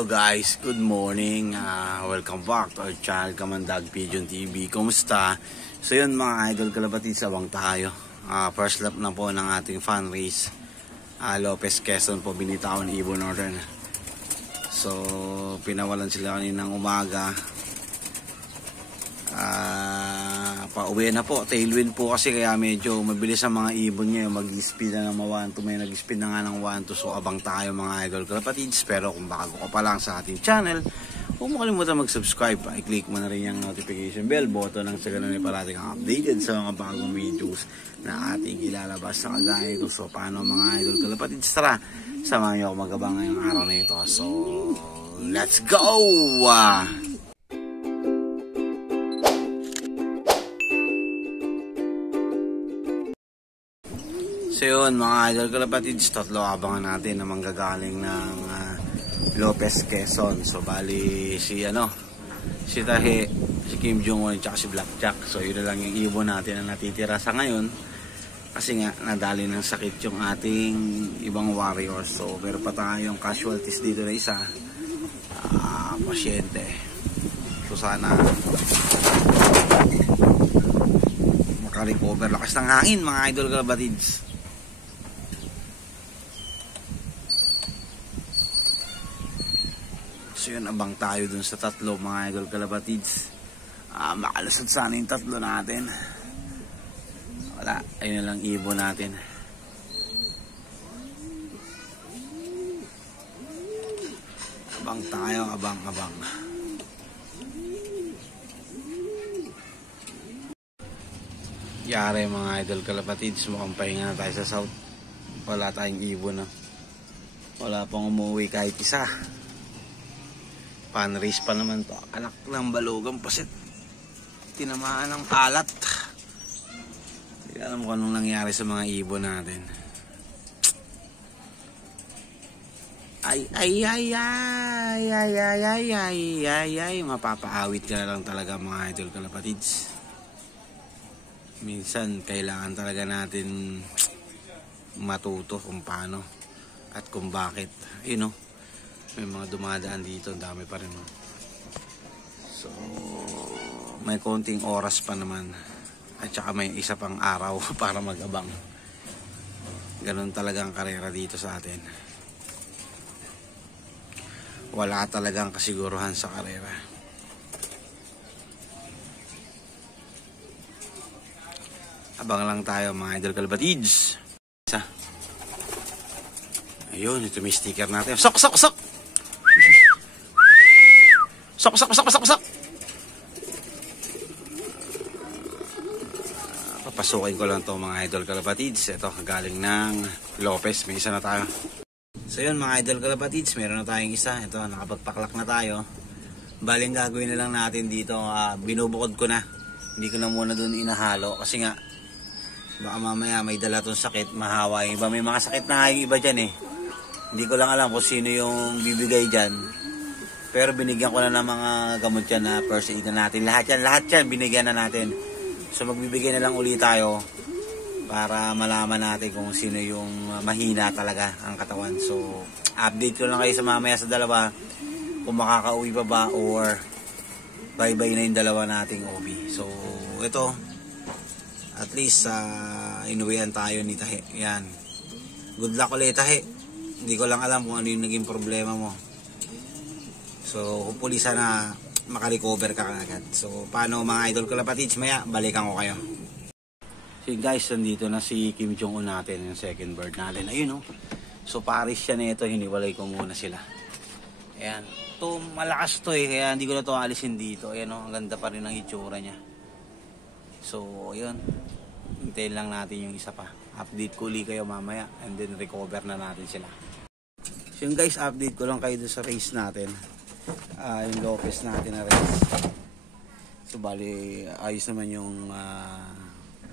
Hello guys, good morning. Welcome back to our channel, Kamandag Pigeon TV. Kumusta? So yun mga idol kalapatid, sabang tayo. First lap na po ng ating fan race. Lopez Quezon po, binitawan Ibo Northern. So pinawalan sila kaninang umaga. Pauwi na po, tailwind po kasi kaya medyo mabilis ang mga ibon niya. Mag-speed na ng 1-2, may nag-speed na nga ng 1-2. So abang tayo mga idol kalapatids. Pero kung bago ka pa lang sa ating channel, huwag mo kalimutan mag-subscribe. I-click mo na rin yung notification bell button nang sa ganun ay parating kang updated sa mga bagong videos na ating ilalabas sa kagaya ito. So paano mga idol kalapatids, tara samahan niyo ako magabang ngayong araw na ito. So let's go! So yun mga idol kalapatids, tatlo abangan natin na manggagaling ng Lopez Quezon. So bali si Tahe, si Kim Jong-un at si Blackjack. So yun na lang yung ibon natin na natitira sa ngayon. Kasi nga nadali ng sakit yung ating ibang warriors. So pero pa tayong casualties dito na isa, pasyente. So sana makarecover. Lakas ng hangin mga idol kalapatids. So yun, abang tayo dun sa tatlo mga idol kalapatids. Makalusot sana yung tatlo natin. Wala, ayun na lang ibon natin. Abang tayo, abang. Yari mga idol kalapatids, mukhang pahinga na tayo sa south. Wala tayong ibon na. Wala pang umuwi kahit isa. Pan race pa naman to. Anak ng balugang pasit. Tinamaan ng alat. Hindi alam ko anong nangyari sa mga ibon natin. Ay. Mapapaawit ka na lang talaga mga idol kalapatids. Minsan kailangan talaga natin matuto kung paano at kung bakit. May mga dumadaan dito, dami pa rin. So may konting oras pa naman at saka may isa pang araw para mag-abang. Ganun talaga ang karera dito sa atin. Wala talagang kasiguruhan sa karera. Abang lang tayo mga idol kalapatids. Ayun, ito may sticker natin. Sok! Papasukin ko lang to mga idol kalapatids. Ito, galing ng Lopez. May isa na tayo. So yun mga idol kalapatids, meron na tayong isa. Ito, nakapagpaklak na tayo. Baling gagawin na lang natin dito. Binubukod ko na. Hindi ko na muna dun inahalo. Kasi nga, baka mamaya may dala tong sakit. Mahawa yung iba. May mga sakit na yung iba dyan eh. Hindi ko lang alam kung sino yung bibigay dyan. Pero binigyan ko na ng mga gamot yan na first aid na natin. Lahat yan binigyan na natin. So magbibigay na lang ulit tayo para malaman natin kung sino yung mahina talaga ang katawan. So update ko lang kayo sa mamaya sa dalawa kung makakauwi pa ba or bye-bye na yung dalawa nating OB. So ito, at least inuwian tayo ni Tahe. Yan. Good luck ulit Tahe. Hindi ko lang alam kung ano yung naging problema mo. So, hopefully sana makarecover ka agad. So, paano mga idol kalapatids, maya balikan ko kayo. So guys, nandito na si Kim Jong-un natin, yung second bird natin. Ayun So, pares siya nito, hiniwalay ko muna sila. Ayan. Ito, malakas to kaya hindi ko na to alisin dito. Ayan ang ganda pa rin ang itsura niya. So, ayun. Hintayin lang natin yung isa pa. Update ko ulit kayo mamaya and then recover na natin sila. So yung guys, update ko lang kayo sa race natin. Yung Lopez natin na race. So bali, ayos naman yung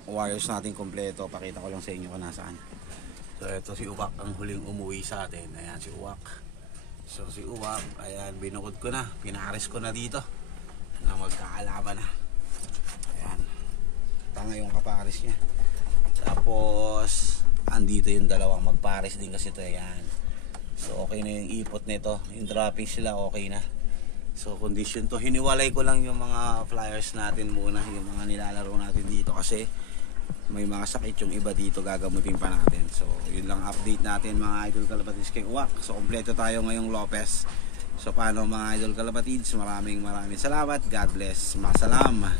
wires natin kompleto. Pakita ko lang sa inyo kung nasaan. So ito si Uwak ang huling umuwi sa atin. Ayan si Uwak. So si Uwak, ayan, binukod ko na. Pinares ko na dito na magkaalaman na. Ayan. Tanga yung kapares niya. Tapos andito yung dalawang magpares din kasi ito. Ayan. So okay na yung ipot nito, yung dropping sila okay na. So condition to, hiniwalay ko lang yung mga flyers natin muna, yung mga nilalaro natin dito kasi may mga sakit yung iba dito, gagamutin pa natin. So yun lang update natin mga idol kalapatids kay Uwak. So kompleto tayo ngayong Lopez. So paano mga idol kalapatids, maraming salamat, God bless, masalam.